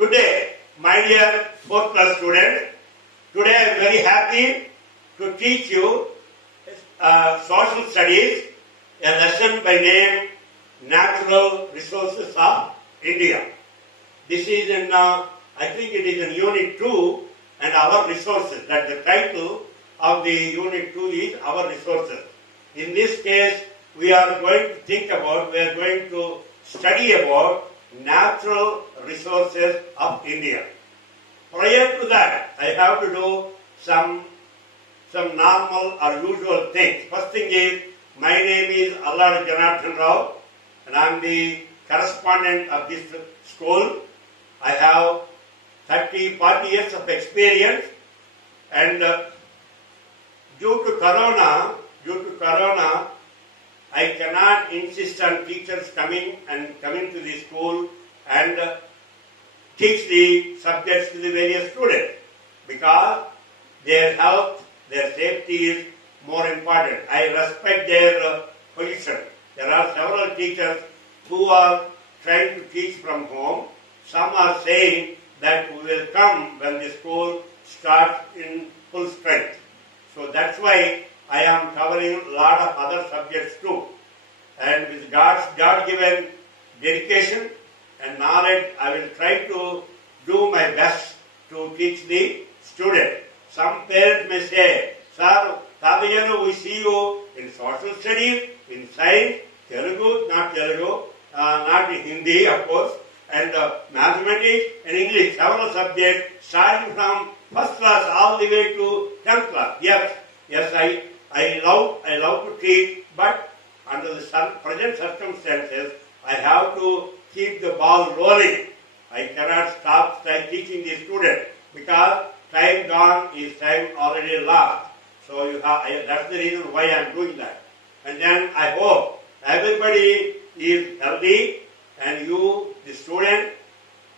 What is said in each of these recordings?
Good day, my dear 4th class students. Today I am very happy to teach you social studies, a lesson by name Natural Resources of India. This is in, I think it is in Unit 2 and Our Resources. That the title of the Unit 2 is Our Resources. In this case, we are going to study about natural resources of India. Prior to that, I have to do some normal or usual things. First thing is, my name is Allada Janardhana Rao, and I am the correspondent of this school. I have 40 years of experience, and due to Corona, I cannot insist on teachers coming to the school and teach the subjects to the various students, because their health, their safety is more important. I respect their position. There are several teachers who are trying to teach from home. Some are saying that we will come when the school starts in full strength. So that's why I am covering a lot of other subjects too. And with God-given dedication and knowledge, I will try to do my best to teach the student. Some parents may say, "Sir, Tadayanu, we see you in social studies, in science, Telugu, not in Hindi, of course, and mathematics and English, several subjects, starting from first class all the way to 10th class. Yes, I love to teach, but under the present circumstances, I have to keep the ball rolling. I cannot stop teaching the students, because time gone is time already lost. So that's the reason why I am doing that. And then I hope everybody is healthy, and you, the student,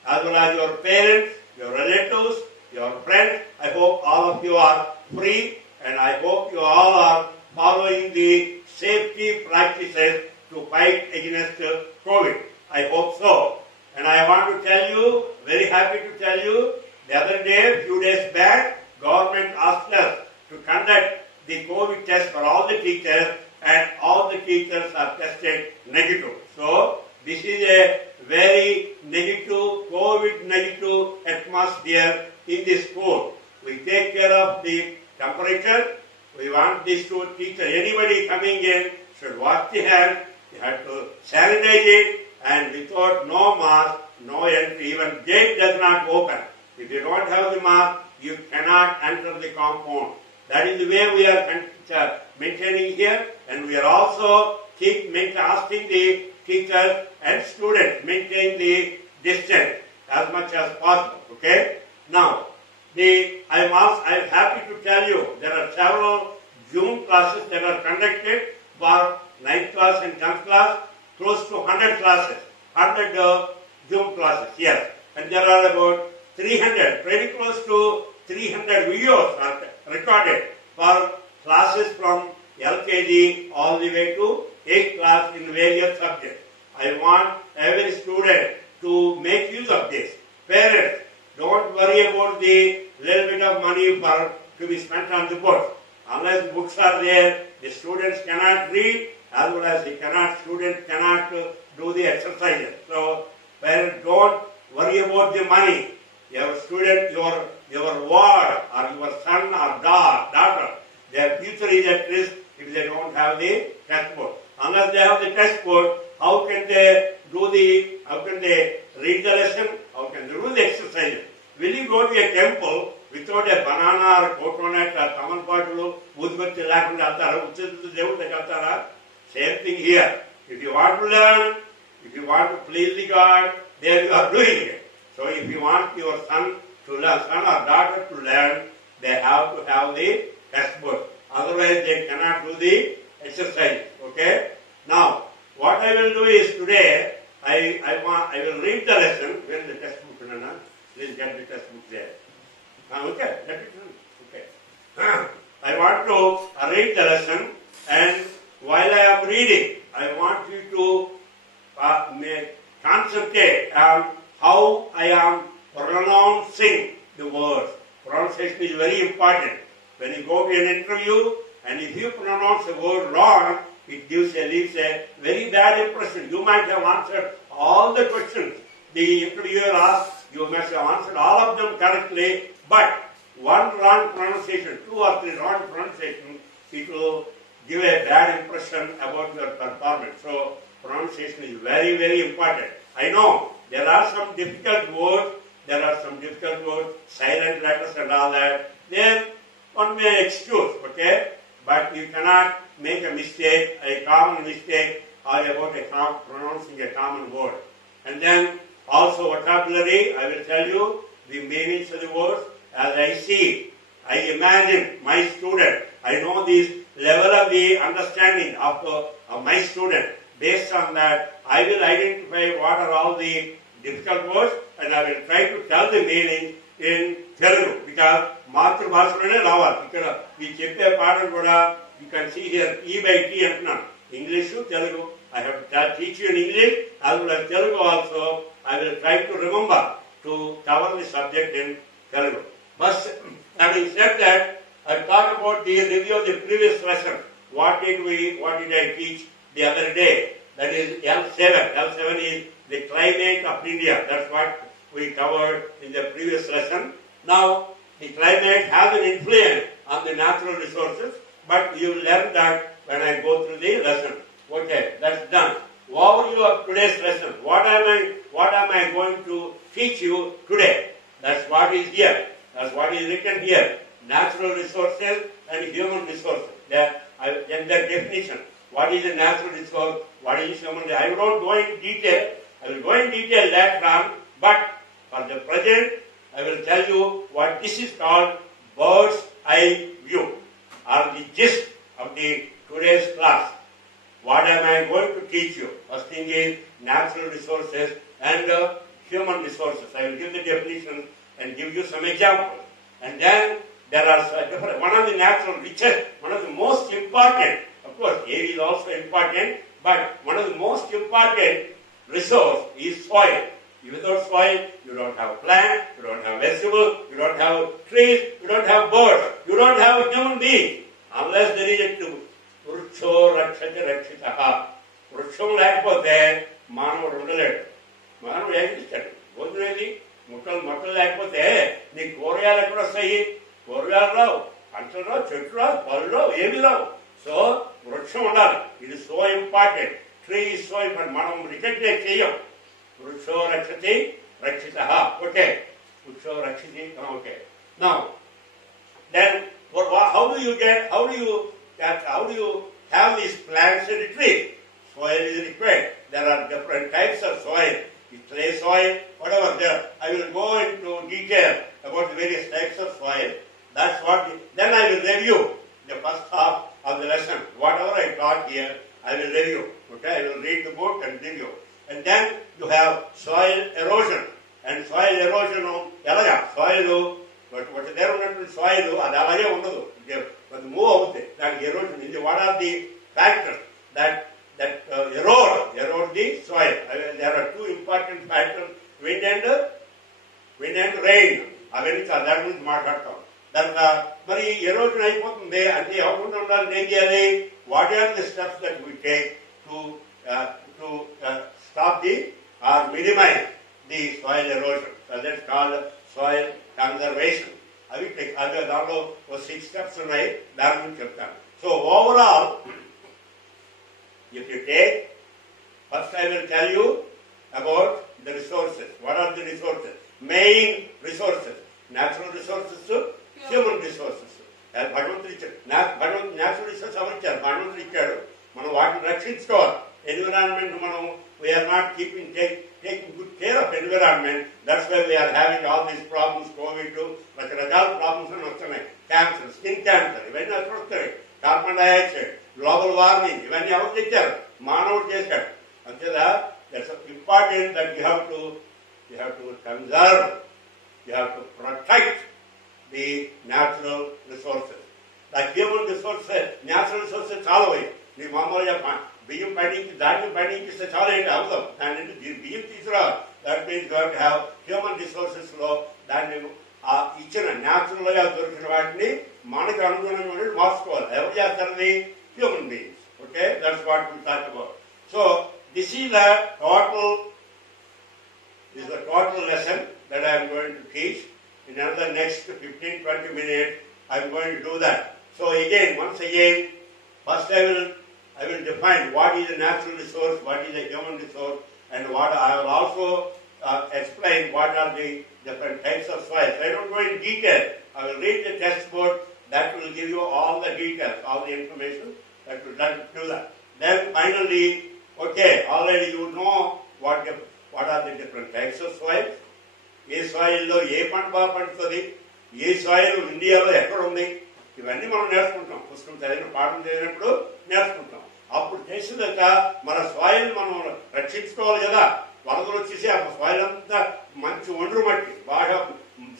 as well as your parents, your relatives, your friends, I hope all of you are free, and I hope you all are following the safety practices to fight against COVID. I hope so. And I want to tell you, very happy to tell you, the other day, few days back, government asked us to conduct the COVID test for all the teachers, and all the teachers are tested negative. So, this is a very negative, COVID negative atmosphere in the school. We take care of the temperature. We want this to teacher. Anybody coming in should wash the hands. You have to sanitize it, and without no mask, no entry. Even gate does not open. If you don't have the mask, you cannot enter the compound. That is the way we are maintaining here, and we are also asking the teachers and students maintain the distance as much as possible. Okay? Now, I am happy to tell you there are several Zoom classes that are conducted for 9th class and 10th class, close to 100 classes, 100 Zoom classes, yes. And there are about 300, very close to 300 videos are recorded for classes from LKG all the way to 8th class in various subjects. I want every student to make use of this. Parents, don't worry about the little bit of money to be spent on the books. Unless books are there, the students cannot read, as well as students cannot do the exercises. So, parents, don't worry about the money. Your student, your ward, or your son or daughter, their future is at risk if they don't have the textbook. Unless they have the textbook, how can they read the lesson? How can they do the exercises? Will you go to a temple without a banana or coconut or tamalpatulu, udbatti lakunda altara, uchitu devutta kaltara? Same thing here. If you want to learn, if you want to please the God, there you are doing it. So if you want your son or daughter to learn, they have to have the textbook. Otherwise, they cannot do the exercise. Okay? Now, what I will do is today, I will read the lesson. Where is the textbook? Please get the textbook there. Okay? Let it run. Okay. I want to read the lesson, and while I am reading, I want you to concentrate on how I am pronunciation is very important. When you go to an interview and if you pronounce a word wrong, it leaves a very bad impression. You might have answered all the questions the interviewer asked, you must have answered all of them correctly, but one wrong pronunciation, 2 or 3 wrong pronunciation, it will give a bad impression about your performance. So pronunciation is very, very important. I know there are some difficult words, silent letters and all that. There one may excuse, okay? But you cannot make a mistake, a common mistake, or about pronouncing a common word. And then also vocabulary, I will tell you the meanings of the words as I see. I imagine my student. I know this level of the understanding of my student. Based on that, I will identify what are all the difficult words and I will try to tell the meaning in Telugu. Because మాతృభాషలోనే రావాలి. ఇక్కడ ఈ చెప్పే పాఠం కూడా you can see here E by T అంటున్నాను. English, Telugu. I have to teach you in English as well as Telugu also. I will try to remember to cover the subject in Telugu. But having said that, I talked about the review of the previous lesson. What did I teach the other day? That is L7. L7 is the climate of India. That's what we covered in the previous lesson. Now, the climate has an influence on the natural resources, but you will learn that when I go through the lesson. Okay, that's done. Overview of today's lesson. What am I going to teach you today? That's what is here. That's what is written here. Natural resources and human resources. Then their definition. What is a natural resource? What is human resource? I will not go in detail. I will go in detail later on, but for the present, I will tell you what this is called bird's eye view, or the gist of the today's class. What am I going to teach you? First thing is natural resources and human resources. I will give the definition and give you some examples. And then there are different. One of the natural riches, one of the most important, of course, air is also important, but one of the most important resource is soil. Without soil, you don't have plants, you don't have vegetables, you don't have trees, you don't have birds, you don't have a human being. Unless there is a two. Vruksho rakshati rakshitaha. Vruksham లేకపోతే మానవుడు ఉండలేడు. మానవుడు ఏం చేస్తాడు? భోజనేది మొక్కలు లేకపోతే నీ కూరగాయలు ఎక్కడ వస్తాయి? కూరగాయలు రావు, పంటలు రావు, చెట్లు రావు, పళ్ళు రావు, ఏమి రావు. సో వృక్షం ఉండాలి. ఇది so important. Tree is so important. మనం రికగ్నైజ్ చేయం. Vruksho rakshati rakshitaha. Okay. Vruksho rakshati. Okay. Now, then how do you have these plants and trees? Soil is required. There are different types of soil. Clay soil, whatever there. I will go into detail about the various types of soil. That's what. Then I will review the first half of the lesson. Whatever I taught here, I will review. Okay. I will read the book and review. And then you have soil erosion. And soil erosion, soil, what there ఉన్నటువంటి soil, అది అలాగే ఉండదు. అది move అవుతుంది. దానికి erosion is what are the factors that erode the soil. There are two important factors, wind and rain. అవన్నీ దాని గురించి మాట్లాడతాం. దాని మరి ఎరోజన్ అయిపోతుంది అంటే అవ్వకుండా ఉండాలని ఏం చేయాలి? What are the steps that we take to stop or minimize the soil erosion. So that's called soil conservation. దాంట్లో 6 steps ఉన్నాయి. దాని గురించి చెప్తాను. So overall, if you take, first I will tell you about the resources. What are the resources? Main resources. Natural resources, human resources. భగవంతుడు ఇచ్చాడు. Natural resource అవరిచ్చారు. భగవంతుడు ఇచ్చాడు. మనం వాటిని రక్షించుకోవాలి. Environment, we are not taking good care of environment. That's why we are having all these problems, COVID, రకరకాల problems అని వస్తున్నాయి. క్యాన్సర్, స్కిన్ క్యాన్సర్, ఇవన్నీ అక్కడ వస్తాయి. కార్బన్ డైఆక్సైడ్, గ్లోబల్ వార్మింగ్, ఇవన్నీ ఎవరు తెచ్చారు? మానవుడు చేశాడు. అంతేదా? That's important that you have to conserve, you have to protect the natural resources. The human resources, natural resources చాలా పోయి. నీ మామూలుగా బియ్యం పండించి దాన్ని పండించిస్తే చాలా ఏంటి అవసరం. దాని బియ్యం తీసుకురా. That means you have to have human resources లో దాన్ని ఇచ్చిన న్యాచురల్గా దొరికిన వాటిని మనకు అనుగుణంగా మార్చుకోవాలి. ఎవరు చేస్తారని? Human beings. Okay, that's what we talk about. So this is the total lesson that I am going to teach. In another next 15-20 minutes, I am going to do that. So again, once again, first I will define what is a natural resource, what is a human resource, and what I will also explain what are the different types of soils. I don't go in detail. I will read the textbook. That will give you all the details, all the information that will do that. Then finally, okay, already you know what are the different types of soils. ఏ సాయిల్లో ఏ పంట బాగా పండుతుంది, ఏ soil ఇండియాలో ఎక్కడ ఉంది, ఇవన్నీ మనం నేర్చుకుంటాం. పుస్తకం చదివిన పాఠం చదివినప్పుడు నేర్చుకుంటాం. అప్పుడు చేసినాక మన సాయిల్ మనం రక్షించుకోవాలి కదా. వరదలు వచ్చేసి ఆ సాయిల్ అంతా మంచి ఒండ్రు మట్టి, బాగా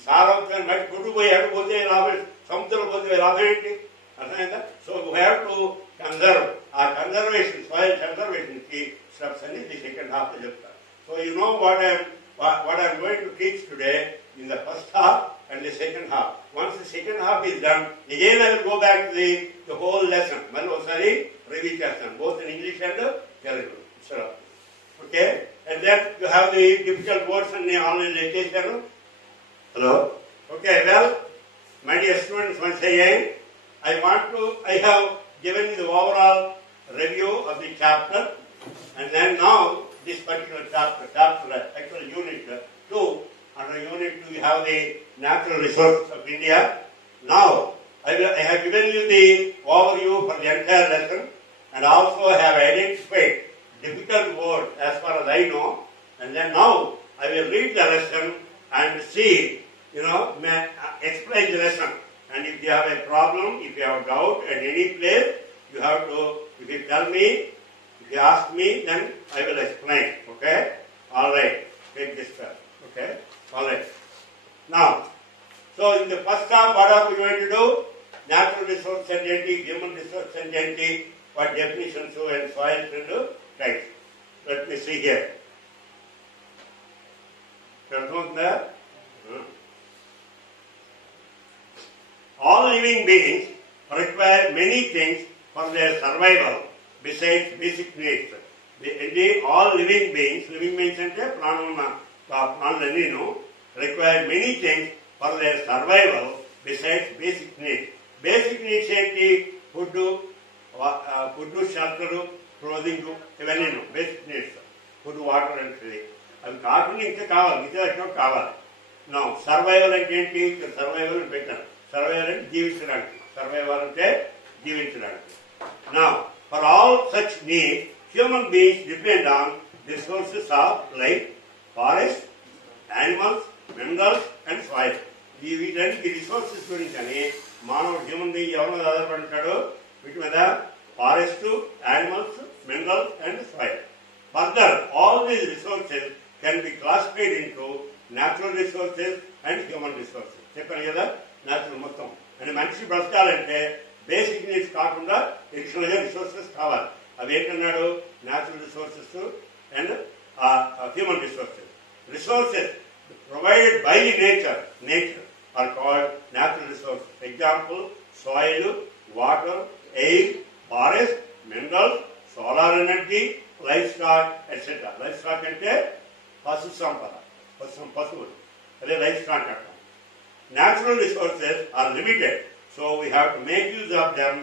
సారవంతమైన మట్టి కొట్టుకుపోయి ఎక్కడిపోతే లాభం, సముద్రం పోతే లాభం ఏంటి? అర్థమైందా? So we have to conserve. ఆ కన్జర్వేషన్, సాయిల్ కన్జర్వేషన్ కి స్టెప్స్ అన్ని ది సెకండ్ హాఫ్ లో చెప్తారు. So you know what I am going to teach today in the first half and the second half. Once the second half is done, again I will go back to the whole lesson. Mali osari review chestam, both in English and Telugu. Okay, and then you have the difficult words and online lecture. Hello. Okay, well, my dear students, once again, I have given you the overall review of the chapter, and then now this particular chapter, actually Unit-2. Under Unit-2 we have the natural resources of India. Now I have given you the overview for the entire lesson, and also have identified difficult words as far as I know. And then now I will read the lesson and see, explain the lesson. And if you have a problem, if you have doubt at any place, you have to, if you tell me, if you ask me, then I will explain. Okay? All right. Take this step. Okay? All right. Now, so in the first half, what are we going to do? Natural resource identity, human resource identity, what definitions and soils and types. Let me see here. All living beings require many things for their survival besides basic needs. All living beings ante pranalanninu require many things for their survival besides basic needs. Basic needs enti? Food, shelter, clothing, ivanni basic needs. Food, water and clothing. అవి కాకుండా ఇంకా కావాలి, మిగతా కావాలి. Now survival అంటే ఏంటి? Survival అని పెట్టాను. సర్వైవల్ అంటే జీవించడానికి. సర్వైవల్ అంటే జీవించడానికి. Now for all such needs, human beings depend on the resources of life, forest, animals, minerals and soil. వీటన్నిటి రిసోర్సెస్ గురించి మానవుడు హ్యూమన్ బీయింగ్ ఎవరి మీద ఆధారపడి ఉంటాడు? వీటి మీద forest, animals, minerals and soil. Further all these resources can be classified into natural resources and human resources. చెప్పాను కదా, న్యాచురల్ మొత్తం అంటే మనిషి బ్రతకాలంటే బేసిక్ నీడ్స్ కాకుండా ఎడిషనల్ గా రిసోర్సెస్ కావాలి. అవి ఏంటన్నాడు? Natural resources and human resources. Resources provided by nature are called natural resources. Example, soil, water, air, forest, minerals, solar energy, livestock, etc. Livestock ante pasu sampada, pasuvulu, ade livestock antam. Natural resources are limited, so we have to make use of them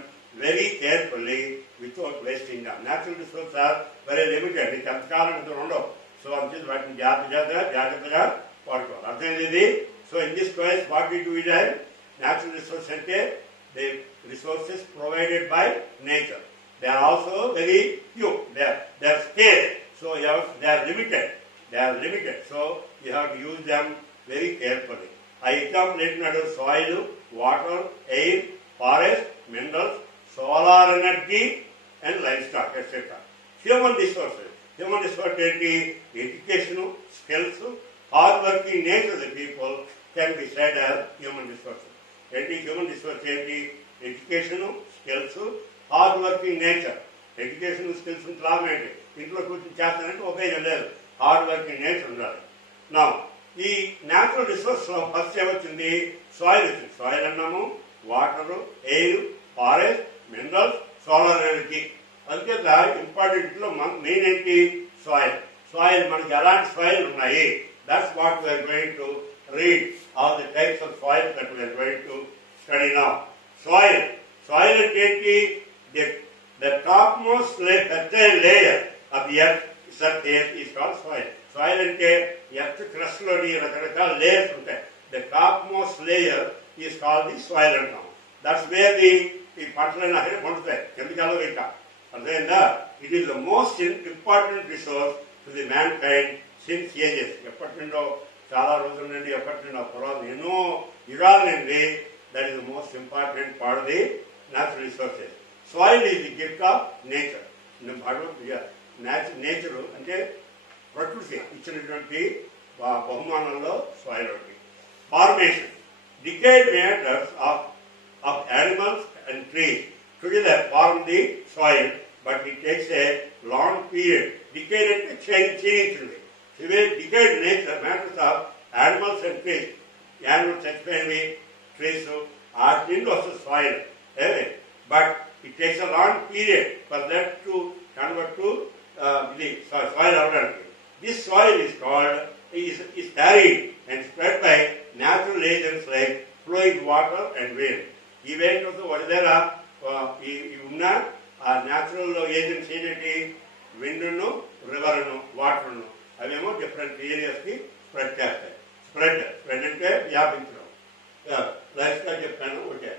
very carefully without wasting them. Natural resources are very limited. It అంతకాలం ఉండవు. So అందుకే వాటిని జాగ్రత్తగా వాడుకోవాలి. అర్థమైంది? So in this case what we do it have natural resources అంటే the resources provided by nature. They are also very few. They are scarce. So they are limited. So you have to use them very carefully. Example ఏంటన్నాడు? soil, water, air, forest, minerals, solar energy and livestock, etc. Human resources ఏంటి? Education, skills, hard working nature of the people can be said as human resources. Human resources ఏంటి? Education, skills, hard working nature. Education, skills లాభం ఏంటి? ఇంట్లో కూర్చొని చేస్తానంటే ఉపయోగం లేదు. Hard working nature ఉండాలి. Now ఈ న్యాచురల్ రిసోర్స్ లో ఫస్ట్ ఏమొచ్చింది? సాయిల్ వచ్చింది. సాయిల్ అన్నాము, water, air, forest, minerals, solar energy. అందుచేత ఇంపార్టెంట్ లో మెయిన్ ఏంటి? సాయిల్. సాయిల్ మనకి ఎలాంటి సాయిల్ ఉన్నాయి? That's what we're going to read. All the types of soil that we're going to study now. Soil. Soil అంటే ఏంటి? The topmost fertile layer of the earth is called soil. Soil అంటే earth crust లోని రకరకాల layers ఉంటాయి. The topmost layer is called the soil అంటాం. That's where ఈ పంటలన్నీ అక్కడ పండుతాయి. కెమికల్ ఇంకా అర్థమైందా? It is the most important resource to the man kind since ages. ఎప్పటి నుండో, చాలా రోజుల నుండి, ఎప్పటి నుండో పురాణం ఎన్నో యుగాల నుండి that is the most important part of the natural resources. Soil is the gift of nature. Nature అంటే ప్రకృతి ఇచ్చినటువంటి బహుమానంలో సాయిల్ ఒకటి. Formation. Decayed matters of animals and trees together form the soil, but it takes a long period. Decayed అంటే క్షీణించింది. Decayed nature matters of animals and trees. Animals చచ్చిపోయినవి, trees, ఆ దీంట్లో వస్తుంది soil. But it takes a long period for that to convert to the soil avadanaiki. This soil is carried and spread by natural agents like flowing water and wind. Even also what is there unna natural agents ఏంటి? Wind ను, river ను, water ను, అవేమో different areas కి spread చేస్తాయి. Spread అంటే వ్యాపించడం. Life గా చెప్పాను. ఓకే.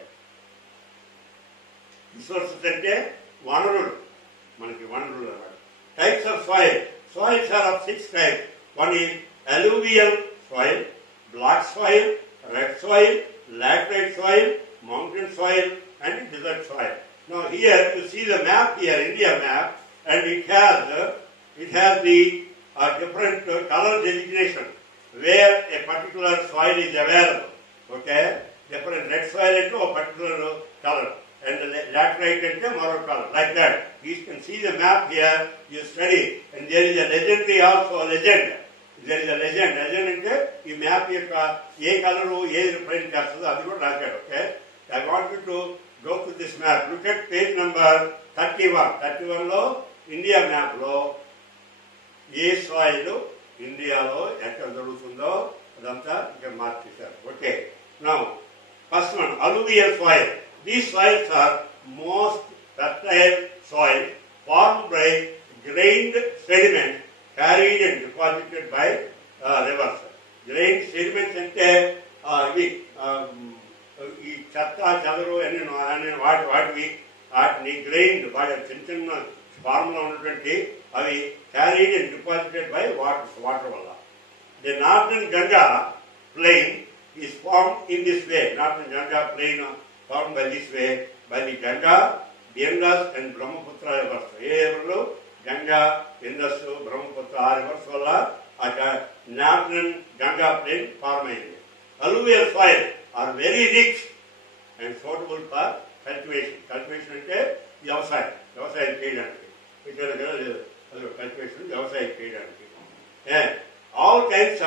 రిసోర్సెస్ అంటే వనరులు, మనకి వనరులు అన్నమాట. Types of soil. Soils are of 6 types. One is alluvial soil, black soil, red soil, laterite soil, mountain soil, and desert soil. Now here you see the map here, India map, and it has the different color designation where a particular soil is available. Okay, different red soil into a particular color, and laterite into another color, like that. You can see the map here. You study, and there is a legendary also. Legend. There is a legend. Legend అంటే ఈ map యొక్క ఏ colour ఏది represent చేస్తుందో అది కూడా రాశాడు. Okay. I want you to go to this map. Look at page number 31. 31 లో India map లో ఏ సాయిల్ ఇండియాలో ఎక్కడ దొరుకుతుందో అదంతా ఇక్కడ మార్క్ చేశారు. Okay. Now first one, alluvial soil. These soils are most fertile soil formed by grained sediment carried and deposited by rivers. Grained sediments అంటే ఇవి ఈ చెత్త చెదరు అన్ని వాటిని గ్రెయిన్డ్, వాటి చిన్న చిన్న ఫార్మ్ లో ఉన్నటువంటి అవి carried and deposited by water వల్ల. The northern Ganga plain is formed in this way. Northern Ganga plain formed by this way, by the Ganga, the Indus and Brahmaputra rivers. Everlo Ganga, Indus, Brahmaputra rivers valla aka Northern Ganga plain form ayindi. Alluvial soil are very rich and suitable for cultivation. Cultivation ante వ్యవసాయం చేయడానికి. ఇక్కడ cultivation వ్యవసాయం చేయడానికి. All kinds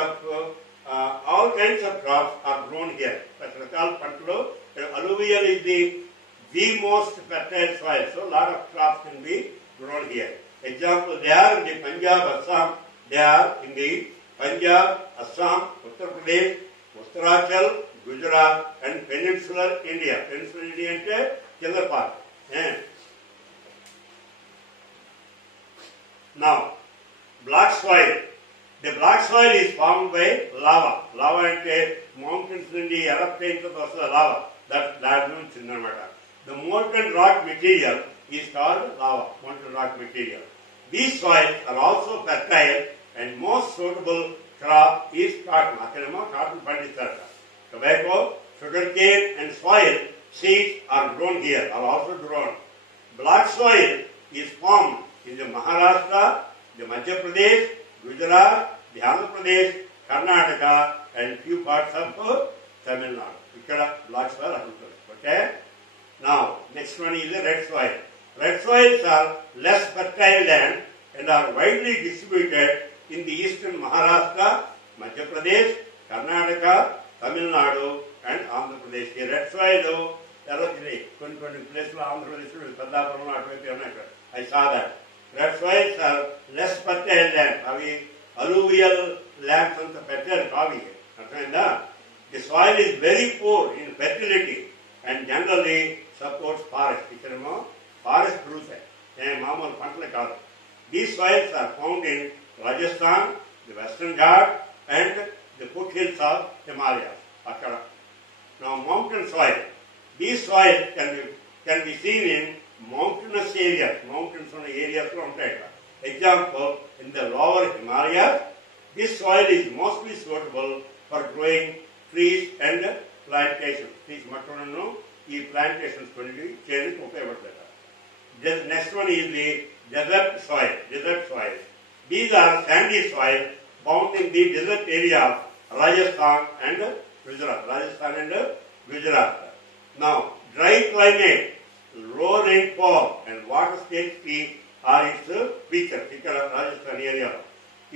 of crops are grown here. రకరకాల పంటలు. Alluvial is the most fertile soil, so a lot of crops can be grown here. Example, they are in the Punjab, Assam. They are in the Punjab, Assam, Uttar Pradesh, Uttarakhand, Gujarat, and Peninsular India. Peninsular India అంటే కింద part. Now, black soil. The black soil is formed by lava. Lava అంటే mountains నుండి erupt అయిన తర్వాత వస్తుంది lava. That నుంచి అన్నమాట. The molten rock material is called lava. Molten rock material. These soils are also fertile and most suitable crop is cotton. అక్కడేమో cotton పండిస్తారు. Tobacco, sugarcane and soil seeds are grown here. Are also grown. Black soil is formed in the Maharashtra, the Madhya Pradesh, Gujarat, the Andhra Pradesh, Karnataka, and few parts of Tamil Nadu. Ikkada black soil ఉంటుంది. Okay. Now next one is the red soil. Red soils are less fertile land and are widely distributed in the eastern Maharashtra, Madhya Pradesh, Karnataka, Tamil Nadu, and Andhra Pradesh. The red soil, కొన్ని ప్లేస్లో ఆంధ్రప్రదేశ్లో పెద్దాపురంలో అటువైపు ఉన్నాయి. I saw that. Red soils are less fertile land. అవి alluvial lands అంత fertile కావి. అర్థమైందా? The soil is very poor in fertility and generally supports forest. ఇక్కడేమో forest produce. మామూలు పంటలు కాదు. These soils are found in Rajasthan, the Western Ghats, and the foothills of Himalayas. అక్కడ. Now mountain soil. These soils can be seen in mountainous areas. Mountains on areas from Texas. Example, in the lower Himalayas, this soil is mostly suitable for growing trees and plantations. These matronno, these plantations change ఉపయోగపడతాయి. The next one is the desert soil. Desert soil. These are sandy soil found in the desert area of Rajasthan and Gujarat. Now, dry climate, low rainfall, and water scarcity are its features in Rajasthan area.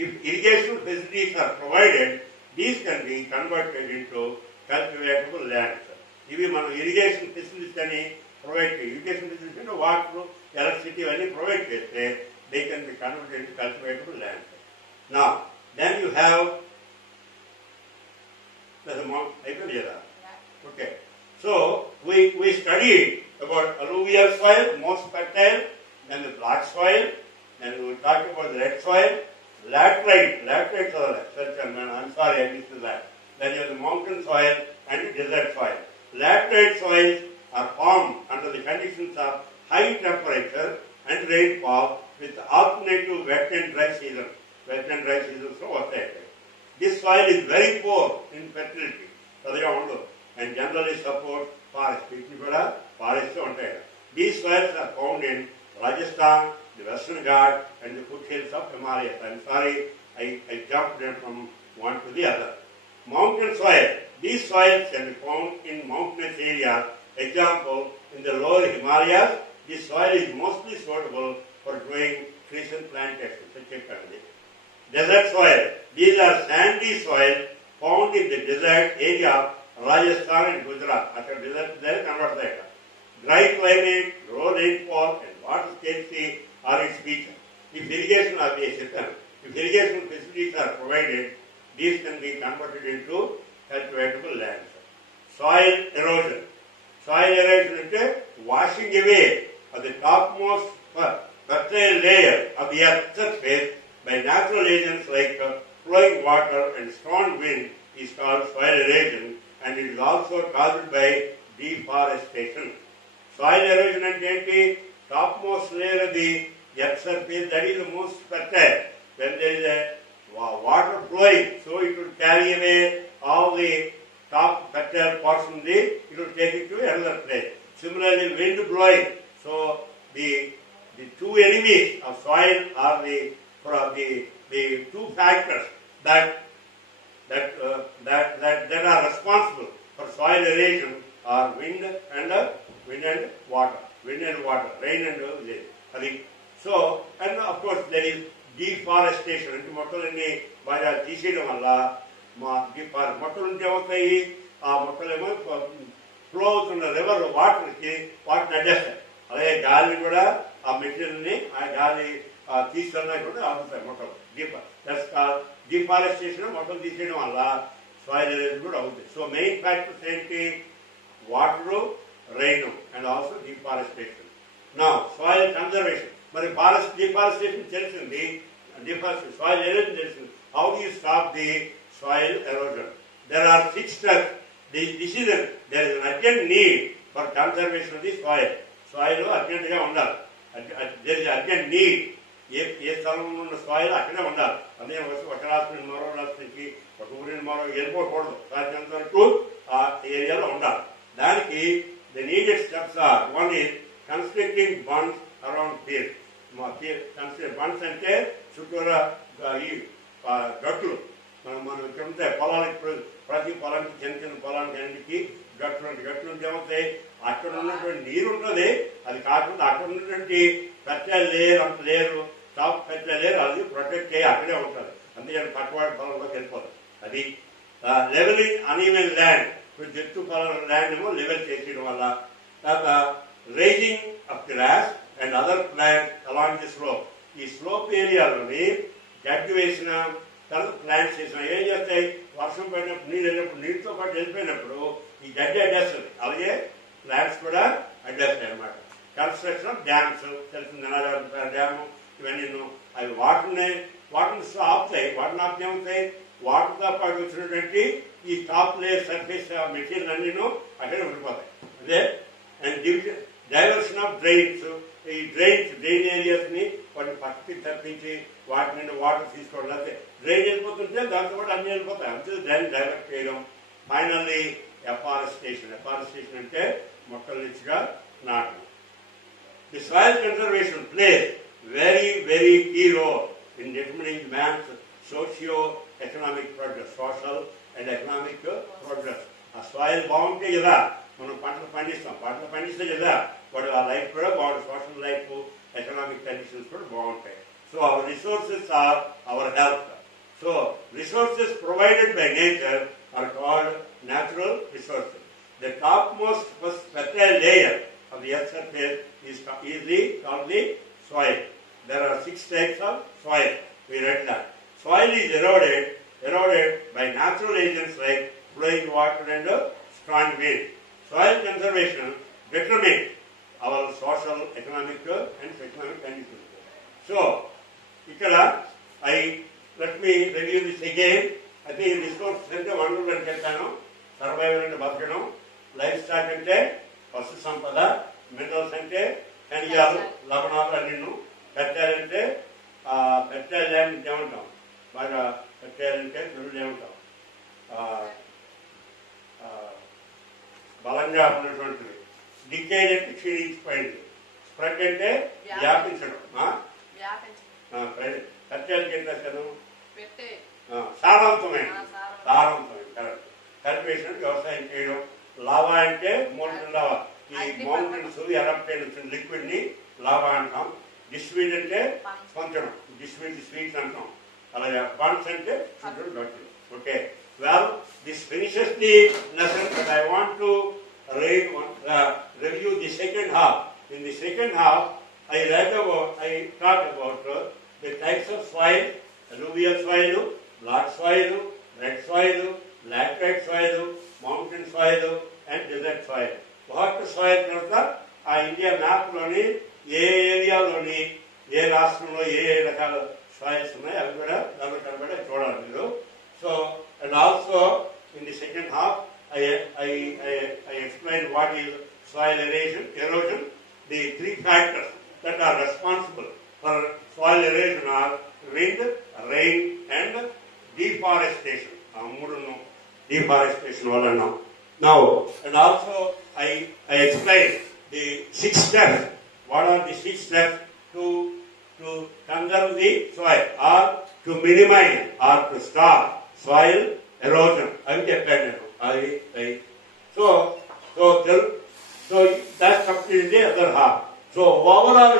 If irrigation facilities are provided, these can be converted into cultivatable lands. If we irrigation facilities provide irrigation facilities, water, electricity, provide, they can be converted into cultivatable lands. Now, then you have okay. So, we studied about alluvial soil, most fertile, then the black soil, then we talked about the red soil, laterite soil, I'm sorry, I missed that. Then you have the mountain soil and the desert soil. Laterite soils are formed under the conditions of high temperature and rainfall with alternative wet and dry seasons. So what that is. This soil is very poor in fertility. And generally support forest. These soils are found in Rajasthan, the Western Ghats, and the foothills of Himalayas. I'm sorry, I jumped from one to the other. Mountain soil. These soils can be found in mountainous areas. Example, in the lower Himalayas, this soil is mostly suitable for growing trees and plantations. Desert soil. These are sandy soil found in the desert area of Rajasthan and Gujarat. After desert, there convert that. Dry climate, low rainfall, and water scarcity are its features. If irrigation facilities are provided, these can be converted into cultivatable lands. Soil erosion. Soil erosion is washing away of the topmost fertile layer of the earth's surface by natural agents like flowing water and strong wind is called soil erosion, and it is also caused by deforestation. Soil erosion and topmost layer of the earth's surface, that is the most fertile. When there is a water flowing, so it will carry away all the top fertile portion, it will take it to another place. Similarly, wind blowing, so the two enemies of soil are the two factors that are responsible for soil erosion are wind and water, rain and wind. So, and of course there is deforestation. అంటే మొక్కలన్నీ బాగా తీసేయడం వల్ల మొక్కలు ఉంటే అవుతాయి, ఆ మొక్కలేమో flow అవుతున్న రివర్ వాటర్ని అడ్డేస్తాయి. అలాగే గాలి కూడా ఆ మెటీరియల్ని ఆ గాలి తీసుకెళ్ళినా కూడా ఆపుతాయి మొక్కలు. డిఫారెస్టేషన్ మొక్కలు తీసేయడం వల్ల సాయిల్ ఎరోజన్ కూడా అవుతాయి. సో మెయిన్ ఫ్యాక్టర్స్ ఏంటి? Water, rain and also deforestation. నా సాయిల్ కన్జర్వేషన్. మరి డిఫారెస్టేషన్ తెలిసింది, soil erosion తెలిసింది. How do you stop the soil erosion? There are 6 steps. There is an urgent need for conservation of the soil. Soil urgent గా ఉండాలి. There is urgent need. ఏ స్థలంలో ఉన్న soil అక్కడే ఉండాలి. అదే ఒక రాష్ట్రం నుంచి మరో రాష్ట్రానికి, ఒక ఊరిని మరో వెళ్ళిపోకూడదు. సాధ్యంత వరకు ఆ ఏరియాలో ఉండాలి. దానికి the needed steps are: one is constructing bunds around fields. Bunds అంటే చుట్టూరా ఈ గట్లు మనం ఇక్కడ ఉంటాయి. పొలానికి ప్రతి పొలానికి చిన్న పొలానికి అన్నిటికీ గట్లు ఉంటే ఏమవుతాయి? అక్కడ ఉన్నటువంటి నీరు ఉంటుంది. అది కాకుండా అక్కడ ఉన్నటువంటి fertile layer top fertile layer అది ప్రొటెక్ట్ చేయి అక్కడే ఉంటుంది. అందుకని పక్కవాడి పొలంలోకి వెళ్ళిపోతుంది. అది లెవెలింగ్ అన్ఈవెన్ ల్యాండ్, ఎత్తు పొలం ల్యాండ్ ఏమో లెవెల్ చేసేయడం వల్ల. తర్వాత rising of grass and other plants along the slope. ఈ స్లోప్ ఏరియాలోని గడ్డి వేసిన తర్వాత ప్లాంట్స్ వేసిన ఏం చేస్తాయి, వర్షం పడినప్పుడు నీళ్ళు వెళ్ళినప్పుడు నీటితో పాటు వెళ్ళిపోయినప్పుడు ఈ గడ్డి అడ్డేస్తుంది, అలాగే ప్లాంట్స్ కూడా అడ్డేస్తాయి అన్నమాట. కన్స్ట్రక్షన్ ఆఫ్ డ్యామ్స్ తెలిసింది, డ్యాము ఇవన్నీ అవి వాటర్ని ఆపుతాయి. వాటర్ని ఆపితే ఏమవుతాయి, వాటర్తో పాటు వచ్చినటువంటి ఈ టాప్ లేయర్ సర్ఫేస్ మెటీరియల్ అన్నీ అక్కడే ఉండిపోతాయి. అదే అండ్ డైవర్షన్ ఆఫ్ డ్రైన్స్. ఈ డ్రైన్ ఏరియాస్ ని వాటిని పక్కకి తప్పించి వాటి నుండి వాటర్ తీసుకోవడం, లేకపోతే డ్రైన్ వెళ్ళిపోతుంటే దాంతో పాటు అన్ని వెళ్ళిపోతాయి, అంతే దాన్ని డైవర్ట్ చేయడం. ఫైనల్లీ ఎఫారెస్టేషన్ అంటే మొక్కల నుంచిగా నాటడం. The soil conservation place very key role in determining man's socio-economic progress, social and economic progress. ఆ సాయిల్ బాగుంటే కదా మనం పంటలు పండిస్తే కదా వాడు ఆ లైఫ్ కూడా బాగుంటుంది, సోషల్ లైఫ్, ఎకనామిక్ కండిషన్స్ కూడా బాగుంటాయి. So our resources are our health. So resources provided by nature are called natural resources. The topmost first fertile layer of the earth's surface is called the soil. There are 6 types of soil. We read that. Soil is eroded by natural agents like flowing water and strong wind. Soil conservation determines our social, economic and economic conditions. So, let me review this again. I think resource ante వనరులు అంటే చెప్తాను, survival అంటే బతకడం, life stock అంటే పశు సంపద, minerals అంటే ఖనిజాలు, లవణాలు అన్ని, ఫెర్టైల్ అంటే ఫెర్టైల్ ల్యాండ్ ఏమంటాం, బాగా ఫెర్టైల్ అంటే తెలుగులో ఏమంటాం, బలంగా ఉన్నటువంటిది. డికేడ్ అంటే క్షీణించిపోయింది. స్ప్రెడ్ అంటే వ్యాపించడం. ఫెర్టైల్ ఏం రాశాను, సారవంతమైన కరెక్ట్. కల్టివేషన్ వ్యవసాయం చేయడం. లావా అంటే మౌంటైన్ లావా, ఈ మౌంటైన్స్ ఎరప్ట్ అయిన లిక్విడ్ ని లావా అంటాం. డిస్వీట్ అంటే పంచడం, డిస్వీట్ స్వీట్స్ అంటాం. అలాగే బన్స్ అంటే okay. Well, this finishes the lesson, but I want to review the second half. In the second half, I talk about the types of soil: alluvial soil, black soil, red soil, laterite soil, mountain soil, and desert soil. What soil తర్వాత ఆ India map లోని ఏ ఏరియాలోని ఏ రాష్ట్రంలో ఏ రకాల soils ఉన్నాయి అవి కూడా దాంట్లో కనబడే చూడాలి మీరు. So and also in the second half I explain what is soil erosion. The 3 factors that are responsible for soil erosion are wind, rain, and deforestation. Deforestation vallana. Now, and also I explain the 6 steps. What are the 6 steps to conserve the soil, or to minimize or to stop soil erosion? I will explain it. So that's completely the other half. So overall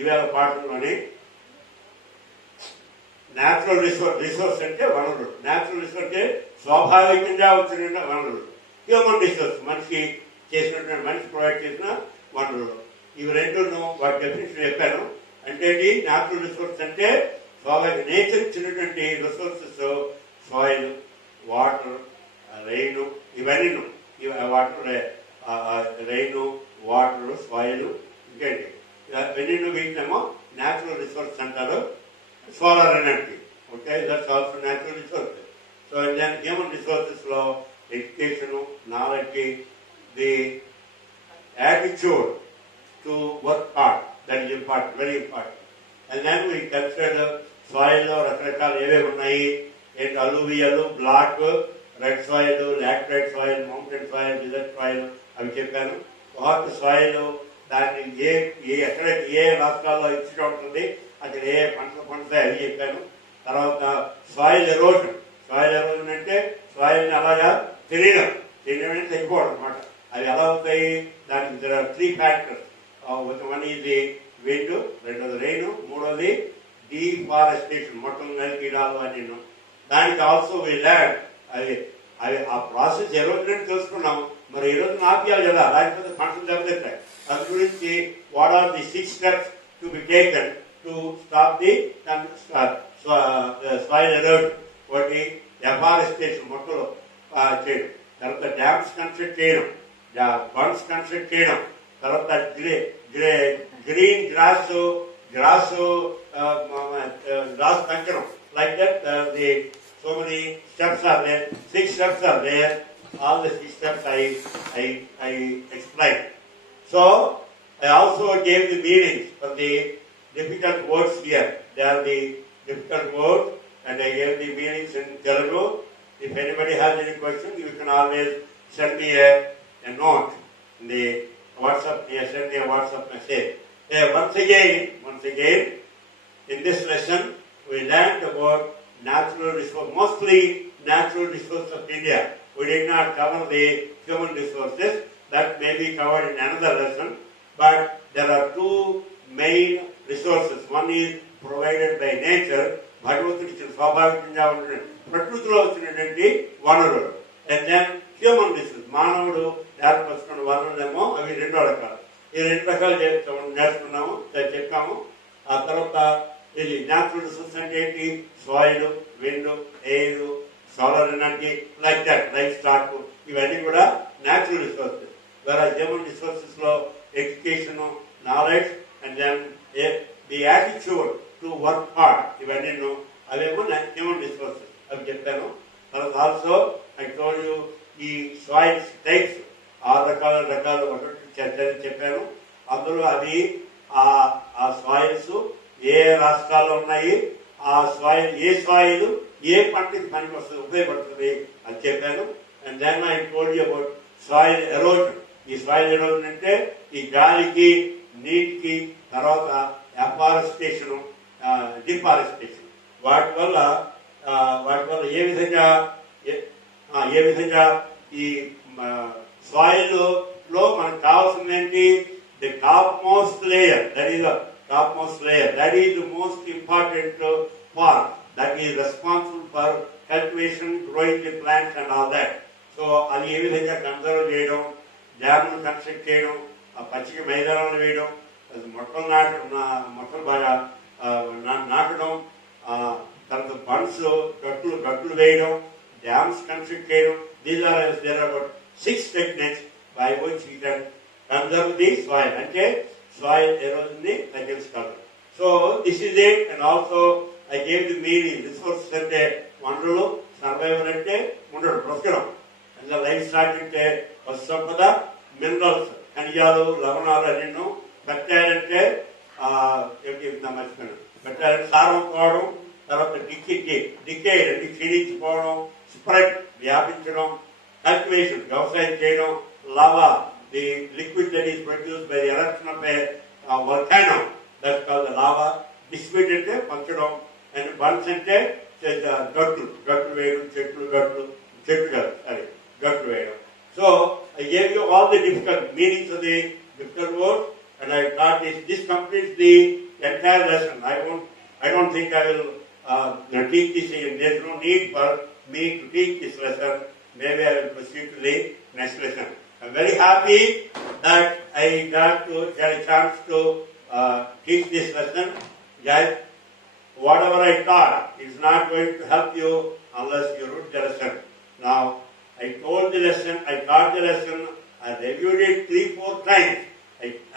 ఇవాళ పాఠంలోని natural resource అంటే వనరులు. Natural resource అంటే స్వాభావికంగా వచ్చిన వనరులు. Human resource మనిషి చేసినటువంటి, మనిషి provide చేసిన వనరులు. ఇవి రెండును వాటి డెఫినేషన్ చెప్పాను. అంటే న్యాచురల్ రిసోర్స్ అంటే స్వాభావిక నేచర్ ఇచ్చినటువంటి రిసోర్సెస్, సాయిల్, వాటర్, రెయిన్, ఇవన్నీ. వాటర్, రెయిన్, వాటర్, సాయిల్, ఇంకేంటి ఇవన్నీ వీటినేమో న్యాచురల్ రిసోర్స్ అంటారు. Solar energy, okay, that's also natural resource. So then human resources లో education, knowledge, the attitude to work hard, that is important, very important. And then we consider soil లో రకరకాలు ఏవేవి ఉన్నాయి, ఏంటి alluvial, black, red soil, laterite soil, mountain soil, desert soil అవి చెప్పాను. What soil దాన్ని ఎక్కడైతే ఏ రాష్ట్రాల్లో ఇచ్చి ఉంటుంది, అక్కడ ఏ పంటలు పండుతాయి అవి చెప్పాను. తర్వాత సాయిల్ ఎరోజన్. సాయిల్ ఎరోజన్ అంటే సాయిల్ ని అలాగా తెలియడం అంటే తగ్గిపోవడం అనమాట. అవి ఎలా అవుతాయి, దానికి 3 factors. వన్ ఈజ్ విండ్, రెండోది రెయిన్, మూడోది deforestation, మొత్తం నరికిడాలు అని దానికి ఆల్సో we learned అవి ఆ ప్రాసెస్ ఎరోజన్ తెలుసుకున్నాం. మరి ఎరోజన్ ఆపియాలి కదా, లేకపోతే పంటలు దెబ్బతింటాయి. అది గురించి what are the 6 steps to be taken to stop the soil erosion. ఒకటి ఎఫారెస్టేషన్, మొక్కలు చేయడం, తర్వాత డ్యామ్స్ కన్స్ట్రక్ట్ చేయడం, బండ్స్ కన్స్ట్రక్ట్ చేయడం, తర్వాత గ్రీన్ గ్రాస్ పెంచడం. Like that, so many steps are there. 6 steps are there. All the 6 steps I explained. So I also gave the meanings for the difficult words here. They are the difficult words, and I gave the meanings in Telugu. If anybody has any question, you can always send me a note in the WhatsApp. Send me a WhatsApp message. Once again, in this lesson, we learned about natural resources, mostly natural resources of India. We did not cover the human resources. That may be covered in another lesson. But there are 2 main resources. One is provided by nature, భగవంతుడి స్వాభావికంగా ఉన్న ప్రకృతిలో వచ్చినటువంటి వనరులు. And then human resource, మానవుడు ఏర్పరచుకున్న వనరులేమో అవి 2 రకాలు. ఈ 2 రకాలు నేర్చుకున్నాము, చెప్పాము. ఆ తర్వాత ఇది న్యాచురల్ రిసోర్స్ అంటే ఏంటి? Soil, wind, air, solar energy, like that, life stock, ఇవన్నీ కూడా న్యాచురల్ రిసోర్సెస్. వేరే హ్యూమన్ రిసోర్సెస్ లో education, knowledge, and then the attitude to work hard, ఇవన్నీ అవేమో హ్యూమన్ రిసోర్సెస్, అవి చెప్పాను. తర్వాత ఆల్సో ఐ టోల్డ్ యూ ఈ సాయిల్స్ టైప్స్ 6 రకాలు ఒకటి చెప్పాను. అందులో అది ఆ సాయిల్స్ ఏ రాష్ట్రాల్లో ఉన్నాయి, ఆ సాయిల్ ఏ సాయిల్ ఏ పంటకి పనికి వస్తుంది, ఉపయోగపడుతుంది అని చెప్పాను. And then I told you about soil erosion. ఈ సాయిల్ ఎరోజన్ అంటే ఈ గాలికి, నీటికి, తర్వాత ఎఫారెస్టేషన్, డిఫారెస్టేషన్, వాటి వల్ల ఏ విధంగా ఈ సాయిల్ లో మనకు కావాల్సింది ఏంటి? The top most layer, that is topmost layer. That is the most important part. That is responsible for cultivation, growing the plants and all that. So, అది ఏ విధంగా కన్సర్వ్ చేయడం, డ్యామ్ను కన్స్ట్రక్ట్ చేయడం, ఆ పచ్చిక మైదానాలు వేయడం, మొక్కలు బాగా నాటడం, తర్వాత బండ్స్ గట్లు వేయడం, డ్యామ్స్ కన్స్ట్రక్ట్ చేయడం. There are about 6 techniques by which we can conserve the soil. అంటే soil erosion ని తగ్గించగలరు. So this is it. And also I gave the meaning. Resources అంటే వనరులు, సర్వైవల్ అంటే ఉండడం, బ్రతకడం, అండ్ లైఫ్ స్టాక్ అంటే పశు సంపద, మినరల్స్, ఖనిజాలు, లవణాలు అన్ని, పెట్టాలంటే మర్చిపోయాను, పెట్టాలంటే సారం పోవడం, తర్వాత డికే అంటే క్షీణించిపోవడం, స్ప్రెడ్ వ్యాపించడం, కల్టివేషన్ వ్యవసాయం చేయడం, lava the liquid that is produced by the eruption of a volcano, that's called the lava. Dissipate ante పంచడం, and burns ante గట్లు వేయడం, గట్లు వేయడం. So I gave you all the difficult meanings of the difficult words, and I thought this completes the entire lesson. I don't think I will teach this again. There is no need for me to teach this lesson. Maybe I will proceed to the next lesson. I'm very happy that I got a chance to teach this lesson. Guys, whatever I taught is not going to help you unless you read the lesson. Now, I told the lesson, I taught the lesson, I reviewed it 3-4 times.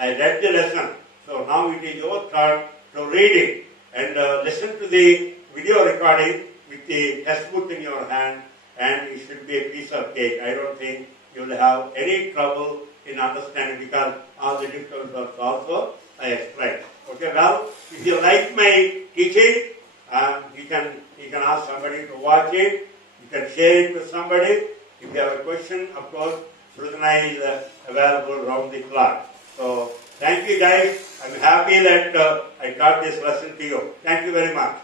I read the lesson. So now it is your turn to read it and listen to the video recording with the textbook in your hand, and it should be a piece of cake. I don't think you will have any trouble in understanding because all the difficulties also I explained. Okay, well, if you like my teaching, you can ask somebody to watch it. You can share it with somebody. If you have a question, of course, Srudana is available around the clock. So, thank you guys. I'm happy that I taught this lesson to you. Thank you very much.